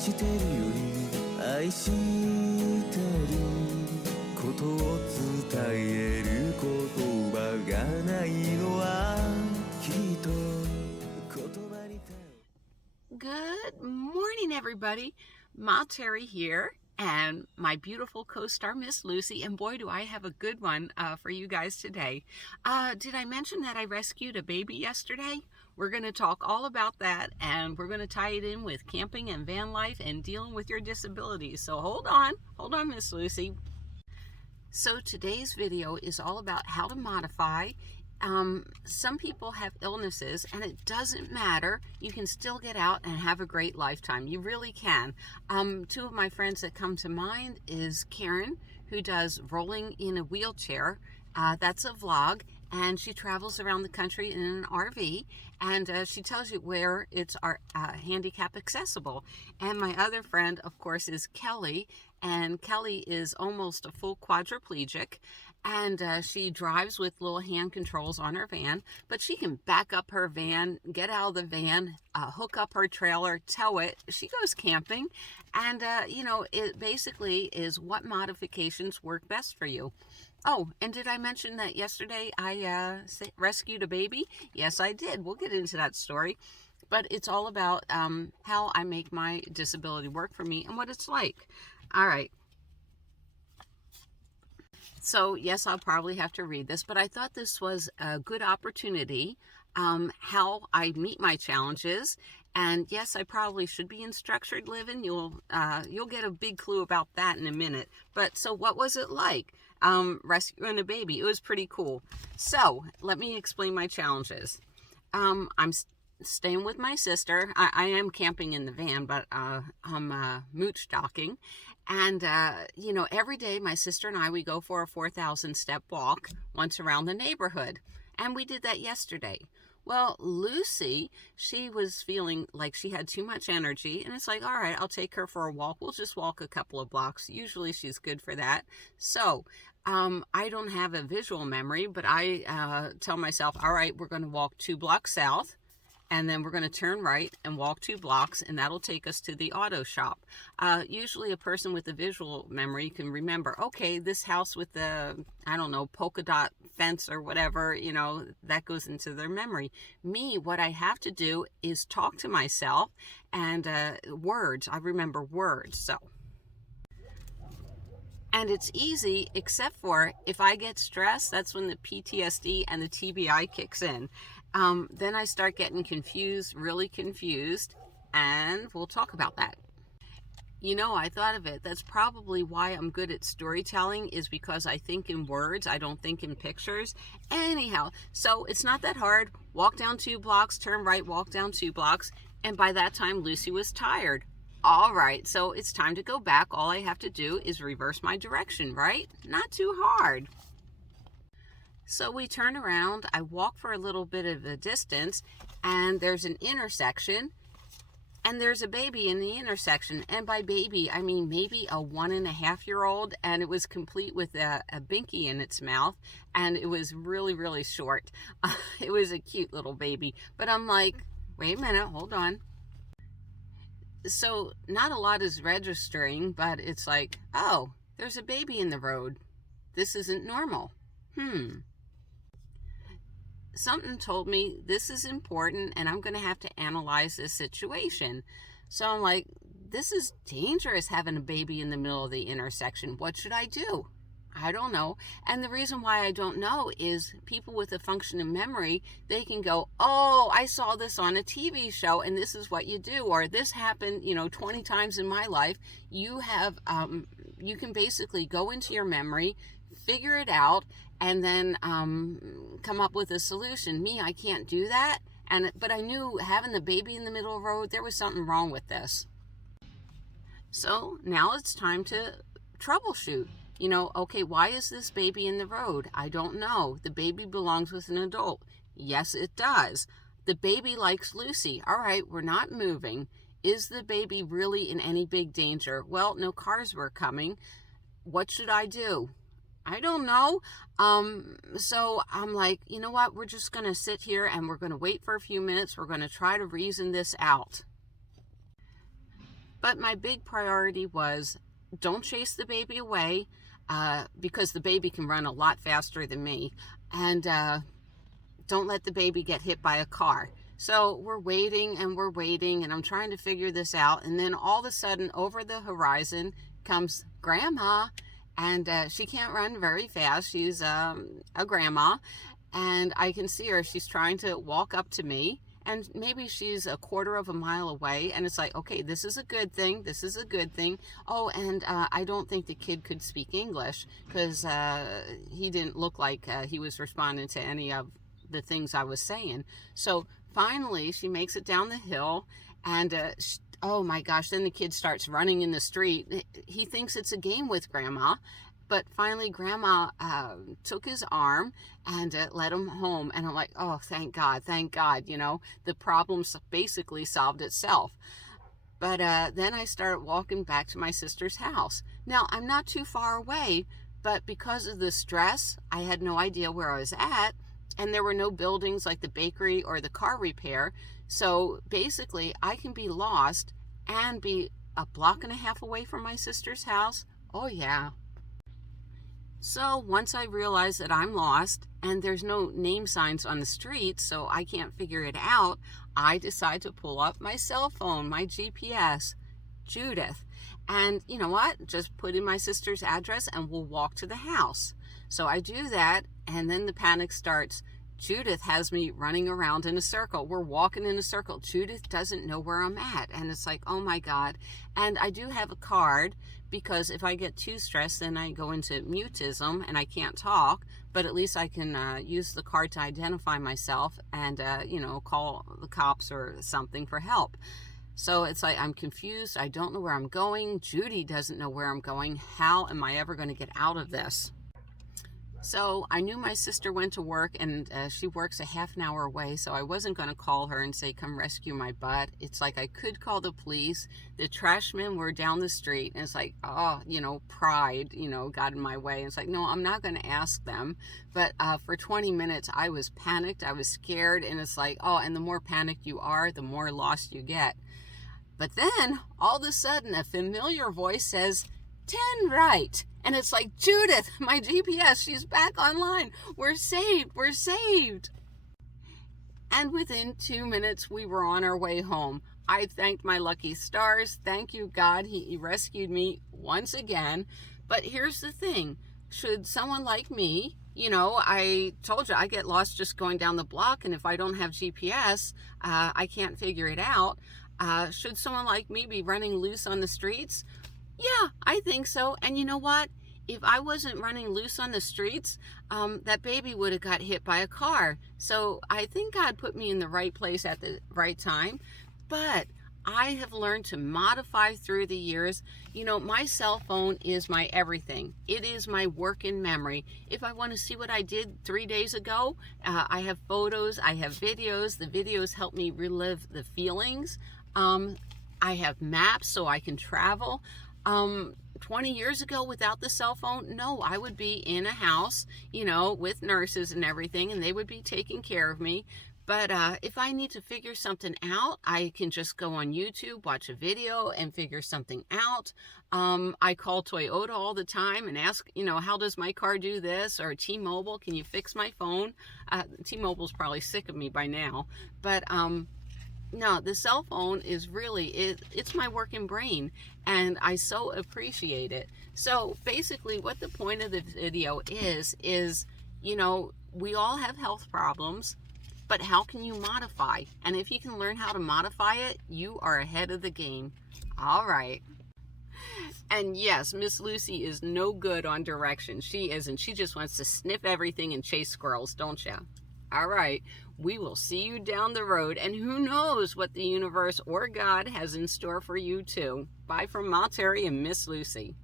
してるより愛してることを伝える言葉がないのはきっと言葉に Good morning, everybody. Ma Terry here, and my beautiful co-star, Miss Lucy. And boy, do I have a good one for you guys today. Did I mention that I rescued a baby yesterday? We're going to talk all about that, and we're going to tie it in with camping and van life and dealing with your disabilities. So hold on, Miss Lucy. So today's video is all about how to modify. Some people have illnesses and it doesn't matter. You can still get out and have a great lifetime. You really can. Two of my friends that come to mind is Karen, who does rolling in a wheelchair. That's a vlog, and she travels around the country in an RV, and she tells you where it's handicap accessible. And my other friend, of course, is Kelly, and Kelly is almost a full quadriplegic, and she drives with little hand controls on her van, but she can back up her van, get out of the van, hook up her trailer, tow it. She goes camping, and it basically is what modifications work best for you. Oh, and did I mention that yesterday I rescued a baby? Yes, I did. We'll get into that story. But it's all about how I make my disability work for me and what it's like. All right. So, yes, I'll probably have to read this, but I thought this was a good opportunity, how I meet my challenges. And yes, I probably should be in structured living. You'll get a big clue about that in a minute. But so what was it like rescuing a baby? It was pretty cool. So let me explain my challenges. I'm staying with my sister. I am camping in the van, but I'm mooch docking. And, every day my sister and I, we go for a 4,000 step walk once around the neighborhood. And we did that yesterday. Well, Lucy, she was feeling like she had too much energy. And it's like, all right, I'll take her for a walk. We'll just walk a couple of blocks. Usually she's good for that. So I don't have a visual memory, but I tell myself, all right, we're going to walk 2 blocks south. And then we're going to turn right and walk 2 blocks, and that'll take us to the auto shop. Usually a person with a visual memory can remember, okay, this house with the, polka dot fence or whatever, that goes into their memory. Me, what I have to do is talk to myself, and words, I remember words, so. And it's easy, except for if I get stressed, that's when the PTSD and the TBI kicks in. Then I start getting confused, really confused, and we'll talk about that. I thought of it. That's probably why I'm good at storytelling, is because I think in words. I don't think in pictures. Anyhow, so it's not that hard. Walk down 2 blocks, turn right, walk down 2 blocks. And by that time, Lucy was tired. All right, so it's time to go back. All I have to do is reverse my direction, right? Not too hard. So we turn around, I walk for a little bit of a distance, and there's an intersection, and there's a baby in the intersection. And by baby, I mean maybe a 1.5-year-old, and it was complete with a binky in its mouth, and it was really, really short. It was a cute little baby, but I'm like, wait a minute, hold on. So not a lot is registering, but it's like, oh, there's a baby in the road. This isn't normal. Something told me this is important and I'm going to have to analyze this situation. So I'm like, this is dangerous having a baby in the middle of the intersection. What should I do? I don't know. And the reason why I don't know is people with a functioning memory, they can go, oh, I saw this on a TV show and this is what you do. Or this happened, 20 times in my life. You have, you can basically go into your memory, figure it out, and then come up with a solution. Me, I can't do that. But I knew having the baby in the middle of the road, there was something wrong with this. So now it's time to troubleshoot. Okay, why is this baby in the road? I don't know. The baby belongs with an adult. Yes, it does. The baby likes Lucy. All right, we're not moving. Is the baby really in any big danger? Well, no cars were coming. What should I do? I don't know. So I'm like, you know what? We're just going to sit here and we're going to wait for a few minutes. We're going to try to reason this out. But my big priority was don't chase the baby away, because the baby can run a lot faster than me. And don't let the baby get hit by a car. So we're waiting and we're waiting, and I'm trying to figure this out. And then all of a sudden, over the horizon comes Grandma, and she can't run very fast. She's a grandma, and I can see her. She's trying to walk up to me, and maybe she's a quarter of a mile away, and it's like, okay, this is a good thing. This is a good thing. Oh, and I don't think the kid could speak English, because he didn't look like he was responding to any of the things I was saying. So finally, she makes it down the hill, and oh my gosh, then the kid starts running in the street. He thinks it's a game with Grandma, but finally Grandma took his arm and led him home. And I'm like, oh, thank God, you know, the problem basically solved itself. But then I started walking back to my sister's house. Now, I'm not too far away, but because of the stress, I had no idea where I was at. And there were no buildings like the bakery or the car repair. So basically, I can be lost and be a block and a half away from my sister's house. Oh, yeah. So once I realize that I'm lost and there's no name signs on the street, so I can't figure it out, I decide to pull up my cell phone, my GPS, Judith. And you know what? Just put in my sister's address and we'll walk to the house. So I do that, and then the panic starts. Judith has me running around in a circle. We're walking in a circle. Judith doesn't know where I'm at. And it's like, oh my God. And I do have a card, because if I get too stressed, then I go into mutism and I can't talk. But at least I can use the card to identify myself and, you know, call the cops or something for help. So it's like, I'm confused. I don't know where I'm going. Judy doesn't know where I'm going. How am I ever going to get out of this? So I knew my sister went to work, and she works a half an hour away, so I wasn't going to call her and say, come rescue my butt. It's like I could call the police. The trashmen were down the street, and it's like, oh, you know, pride, you know, got in my way. And it's like, no, I'm not going to ask them. But for 20 minutes, I was panicked. I was scared, and it's like, oh, and the more panicked you are, the more lost you get. But then, all of a sudden, a familiar voice says, 10 right. And it's like, Judith, my GPS, she's back online. We're saved. We're saved. And within 2 minutes, we were on our way home. I thanked my lucky stars. Thank you, God. He rescued me once again. But here's the thing. Should someone like me, you know, I told you I get lost just going down the block. And if I don't have GPS, I can't figure it out. Should someone like me be running loose on the streets? Yeah, I think so. And you know what? If I wasn't running loose on the streets, that baby would have got hit by a car. So I think God put me in the right place at the right time. But I have learned to modify through the years. You know, my cell phone is my everything. It is my working memory. If I want to see what I did 3 days ago, I have photos, I have videos. The videos help me relive the feelings. I have maps so I can travel. 20 years ago, without the cell phone, no, I would be in a house, you know, with nurses and everything, and they would be taking care of me. But if I need to figure something out, I can just go on YouTube, watch a video, and figure something out. I call Toyota all the time and ask, you know, how does my car do this? Or T-Mobile, can you fix my phone? T-Mobile's probably sick of me by now. But no, the cell phone is really, it's my working brain, and I so appreciate it. So basically what the point of the video is, you know, we all have health problems, but how can you modify? And if you can learn how to modify it, you are ahead of the game. All right. And yes, Miss Lucy is no good on directions. She isn't. She just wants to sniff everything and chase squirrels, don't you? All right, we will see you down the road, and who knows what the universe or God has in store for you too. Bye from Ma Terry and Miss Lucy.